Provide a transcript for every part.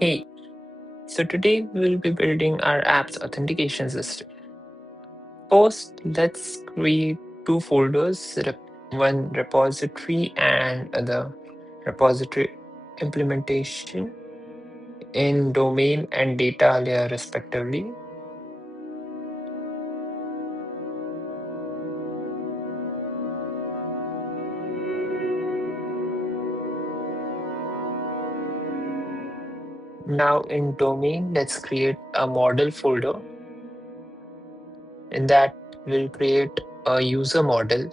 Hey, so today we'll be building our app's authentication system. First, let's create two folders, one repository and other repository implementation in domain and data layer respectively. Now in domain, let's create a model folder. In that, we'll create a user model,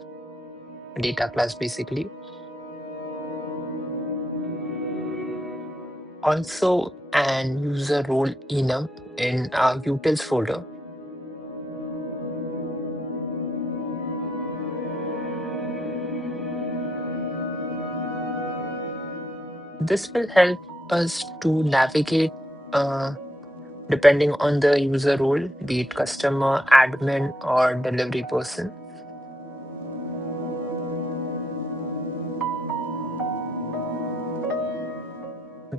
data class basically. Also an user role enum in our utils folder. This will help us to navigate depending on the user role, be it customer, admin, or delivery person.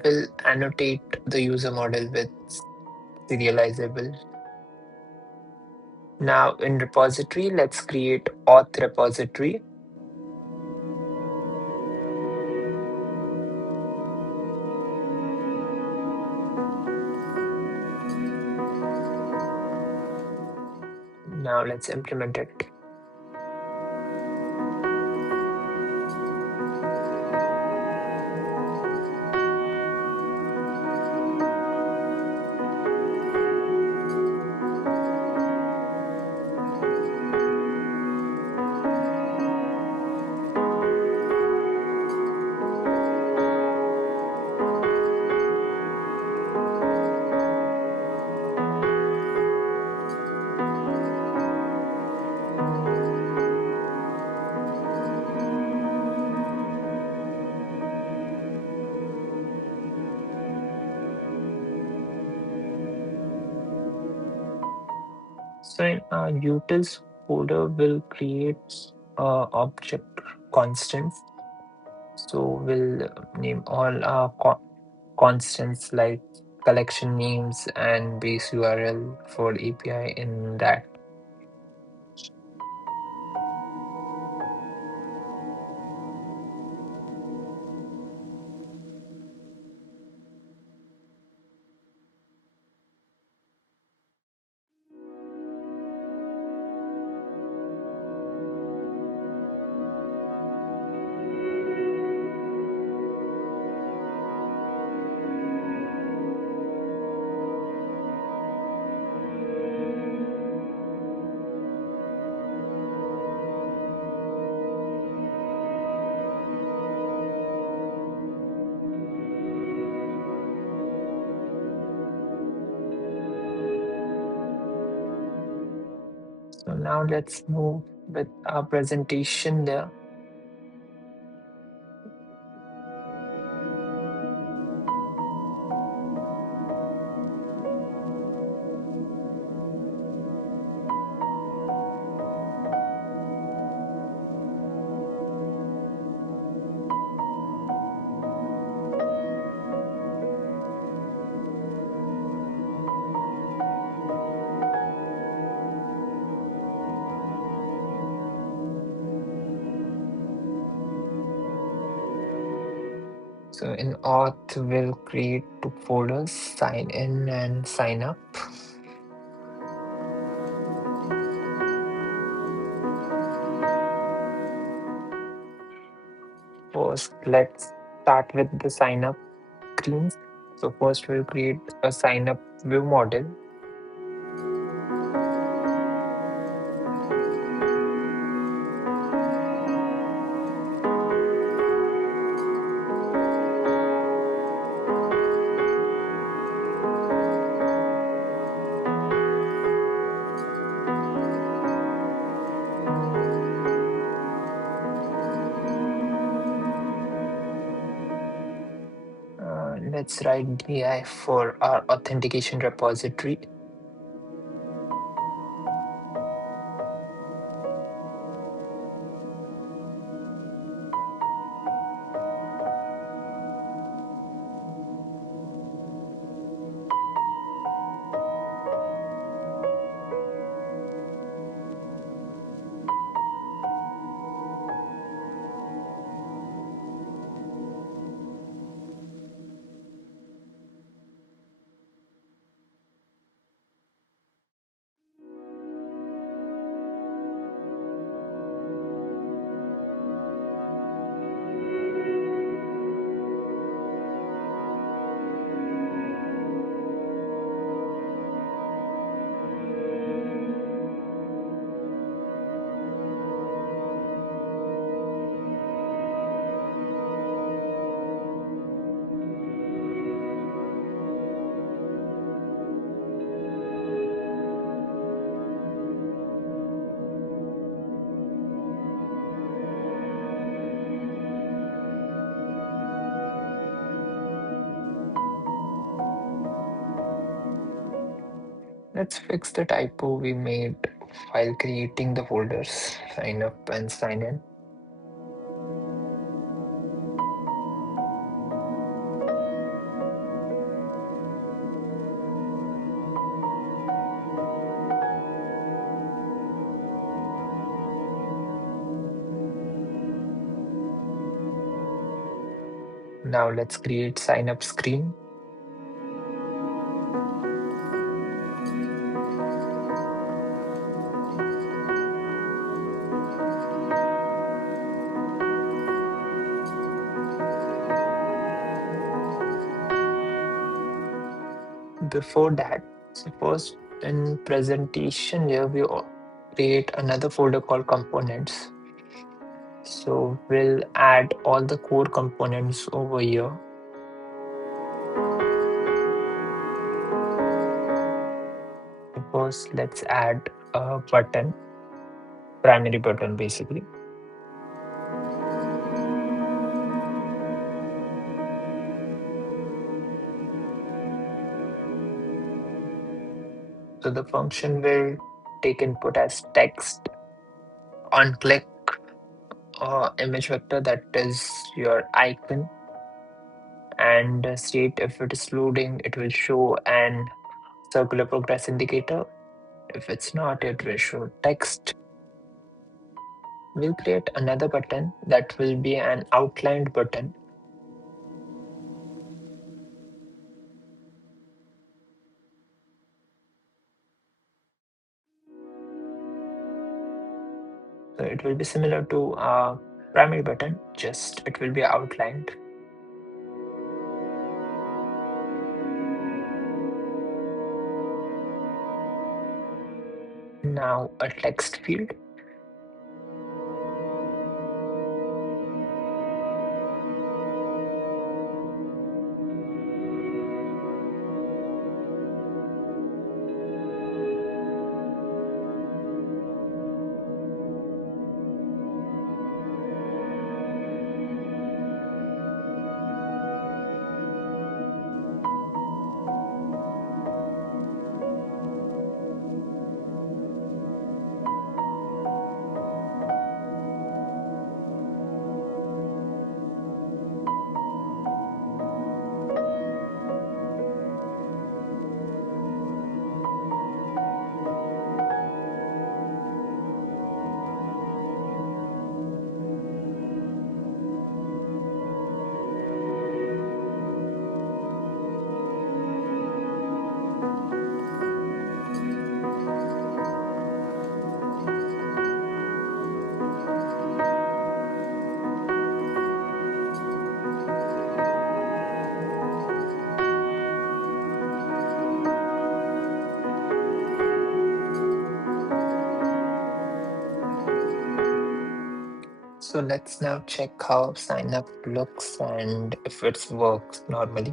We'll annotate the user model with serializable. Now in repository, let's create auth repository. Now let's implement it. So in our utils folder, we'll create object constants. So we'll name all our constants like collection names and base URL for API in that. So now let's move with our presentation there. So in Auth, we'll create two folders, sign in and sign up. First, let's start with the sign up screens. So first we'll create a sign up view model. Let's write DI for our authentication repository. Let's fix the typo we made while creating the folders, sign up and sign in. Now let's create sign up screen. Before that, suppose in presentation here we create another folder called components. So we'll add all the core components over here. Suppose let's add a button, primary button basically. So the function will take input as text on click image vector, that is your icon, and state if it is loading, it will show an circular progress indicator. If it's not, it will show text. We'll create another button that will be an outlined button. So it will be similar to our primary button, just it will be outlined. Now a text field. So let's now check how sign up looks and if it works normally.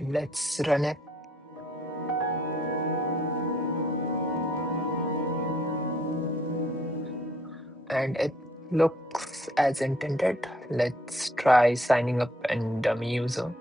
Let's run it. And it looks as intended. Let's try signing up and dummy user.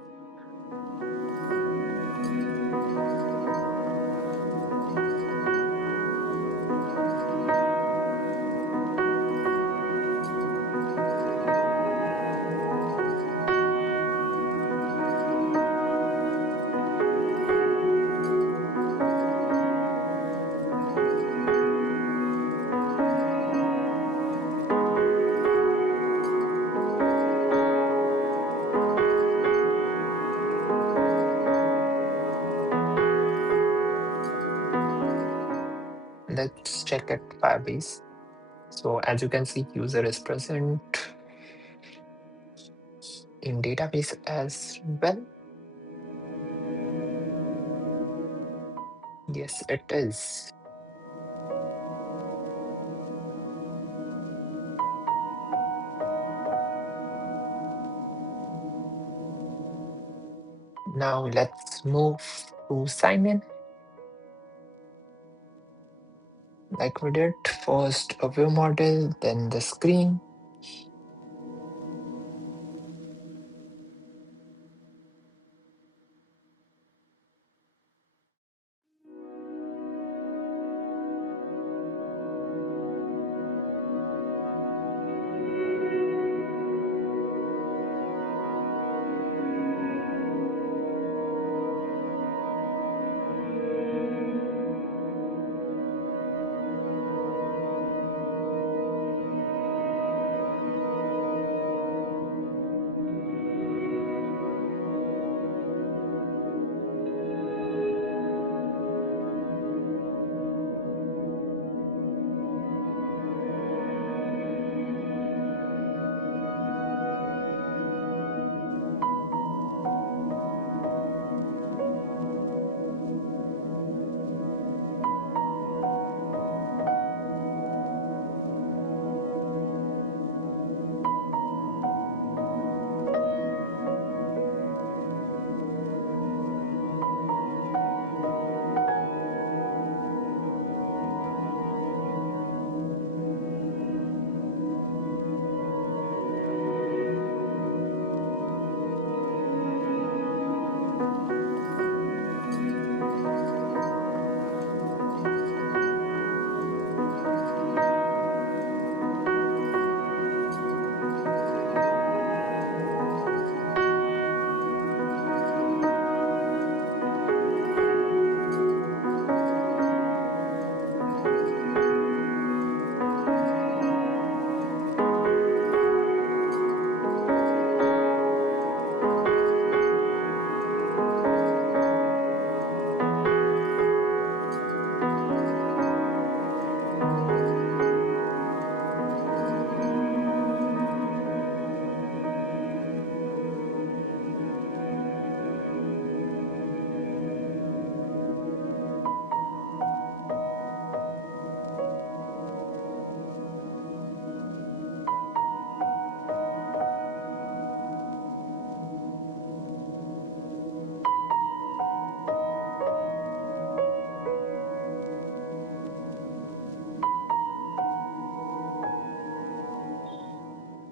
Let's check it Firebase. So as you can see, user is present in database as well. Yes, it is. Now let's move to sign in. Like we did, first a view model, then the screen.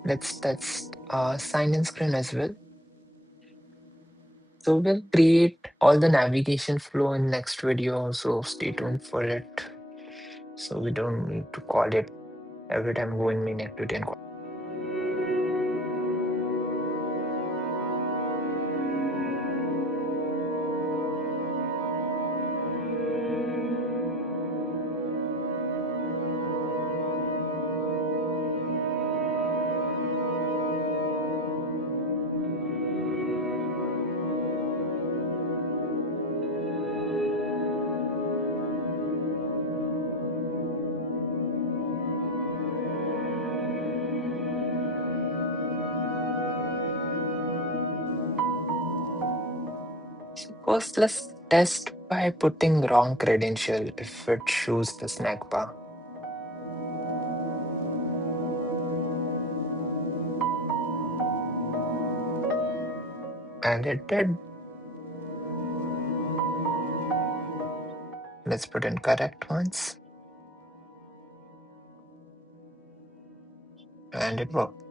Let's test sign in screen as well. So we'll create all the navigation flow in next video, so stay tuned for it. So we don't need to call it every time going main activity and call. First, let's test by putting wrong credential if it shows the snack bar. And it did. Let's put in correct ones. And it worked.